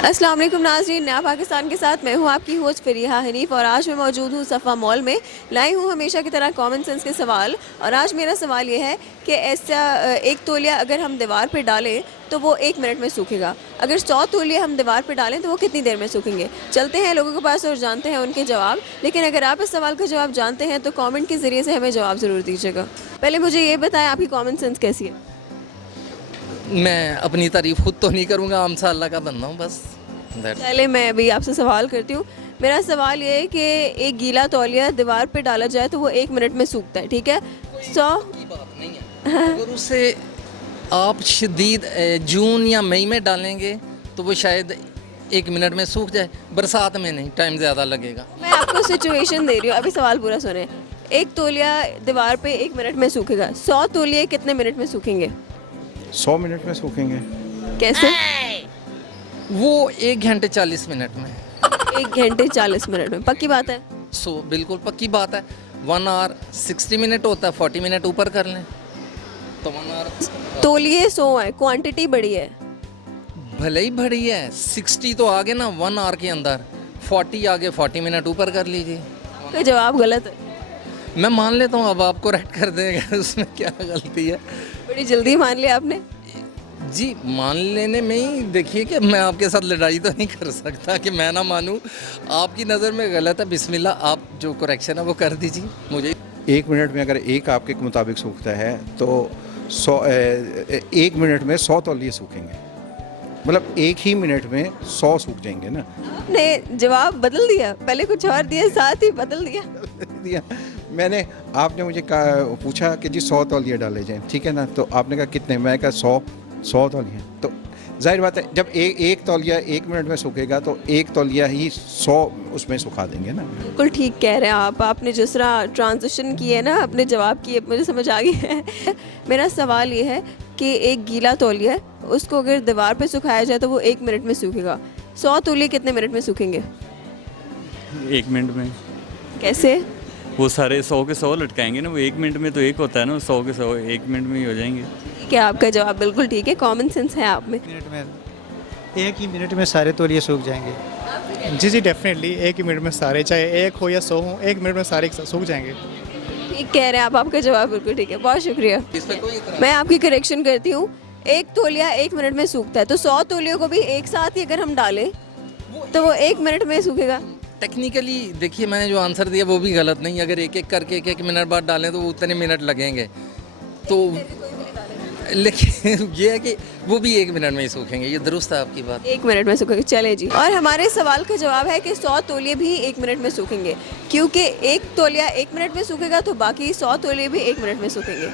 अस्सलाम वालेकुम नाज़रीन, नया पाकिस्तान के साथ मैं हूँ आपकी होस्ट फ़रीहा हनीफ़ और आज मैं मौजूद हूँ सफ़ा मॉल में। लाई हूँ हमेशा की तरह कॉमन सेंस के सवाल और आज मेरा सवाल ये है कि ऐसा एक तौलिया अगर हम दीवार पे डालें तो वो 1 मिनट में सूखेगा, अगर 100 तौलिए हम दीवार पे डालें तो वो कितनी देर में सूखेंगे। चलते हैं लोगों के पास और जानते हैं उनके जवाब। लेकिन अगर आप इस सवाल का जवाब जानते हैं तो कॉमेंट के ज़रिए से हमें जवाब ज़रूर दीजिएगा। पहले मुझे ये बताएं आपकी कॉमन सेंस कैसी है। मैं अपनी तारीफ खुद तो नहीं करूँगा, आम सा अल्लाह का बंदा हूँ बस। पहले मैं अभी आपसे सवाल करती हूँ। मेरा सवाल ये है कि एक गीला तौलिया दीवार पे डाला जाए तो वो 1 मिनट में सूखता है, ठीक है। 100 की बात नहीं है। अगर उसे आप शदीद जून या मई में डालेंगे तो वो शायद 1 मिनट में सूख जाए, बरसात में नहीं, टाइम ज़्यादा लगेगा। मैं आपको सिचुएशन दे रही हूँ, अभी सवाल पूरा सुने। एक तौलिया दीवार पे 1 मिनट में सूखेगा, 100 तौलिए कितने मिनट में सूखेंगे। 100 मिनट में सूखेंगे। कैसे। वो 1 घंटे 40 मिनट में। 1 घंटे 40 मिनट में, पक्की बात है। बिल्कुल पक्की बात है। 1 आवर 60 मिनट होता है, 40 मिनट ऊपर कर लें तो 1 आवर। तौलिए 100 है, क्वांटिटी बड़ी है। भले ही बड़ी है, 60 तो आगे ना 1 आवर के अंदर, 40 आगे, 40 मिनट ऊपर कर लीजिए। आपका जवाब गलत है। मैं मान लेता हूँ, अब आपको करेक्ट कर देगा, उसमें क्या गलती है। बड़ी जल्दी मान लिया आपने। जी, मान लेने में ही देखिए कि मैं आपके साथ लड़ाई तो नहीं कर सकता कि मैं ना मानूं। आपकी नज़र में गलत है, बिस्मिल्लाह, आप जो करेक्शन है वो कर दीजिए मुझे। 1 मिनट में अगर एक आपके मुताबिक सूखता है तो 1 मिनट में 100 तौलिए सूखेंगे। मतलब 1 ही मिनट में 100 सूख जाएंगे ना। आपने जवाब बदल दिया, पहले कुछ और दिया, साथ ही बदल दिया। दिया मैंने। आपने मुझे पूछा कि जी 100 तौलिए डाले जाएं, ठीक है ना। तो आपने कहा कितने, मैं कहा 100 तौलिए। तो जाहिर बात है, जब एक तौलिया 1 मिनट में सूखेगा तो एक तौलिया ही 100 उसमें सुखा देंगे ना। बिल्कुल ठीक कह रहे हैं आप। आपने जिस तरह ट्रांजिशन की है ना अपने जवाब की, मुझे समझ आ गई है। मेरा सवाल ये है कि एक गीला तौलिया है, उसको अगर दीवार पे सुखाया जाए तो वो 1 मिनट में सूखेगा, 100 तौलिए कितने मिनट में सूखेंगे। 1 मिनट में। कैसे। वो सारे 100 के 100 लटकाएंगे ना, वो 1 मिनट में तो एक होता है ना, 100 के 100 1 मिनट में ही हो जाएंगे। ठीक है, आपका जवाब बिल्कुल ठीक है, कॉमन सेंस है आप में। मिनट में, 1 ही मिनट में सारे तौलिए सूख जाएंगे। जी डेफिनेटली 1 ही मिनट में सारे, चाहे 1 हो या 100 हो, 1 मिनट में सारे सूख जाएंगे। ठीक कह रहे हैं आप, आपका जवाब बिल्कुल ठीक है, बहुत शुक्रिया। इस पर कोई इतराज़ मैं आपकी करेक्शन करती हूँ। एक तौलिया 1 मिनट में सूखता है तो 100 तौलियों को भी एक साथ ही अगर हम डालें तो वो 1 मिनट में सूखेगा। टेक्निकली देखिए, मैंने जो आंसर दिया वो भी गलत नहीं। अगर एक एक करके 1 मिनट बाद डालें तो वो उतने मिनट लगेंगे, तो लेकिन ये है कि वो भी 1 मिनट में ही सूखेंगे। ये दुरुस्त है आपकी बात। 1 मिनट में सूखेंगे, चले जी। और हमारे सवाल का जवाब है कि 100 तौलिए भी 1 मिनट में सूखेंगे, क्योंकि एक तौलिया 1 मिनट में सूखेगा तो बाकी 100 तौलिए भी 1 मिनट में सूखेंगे।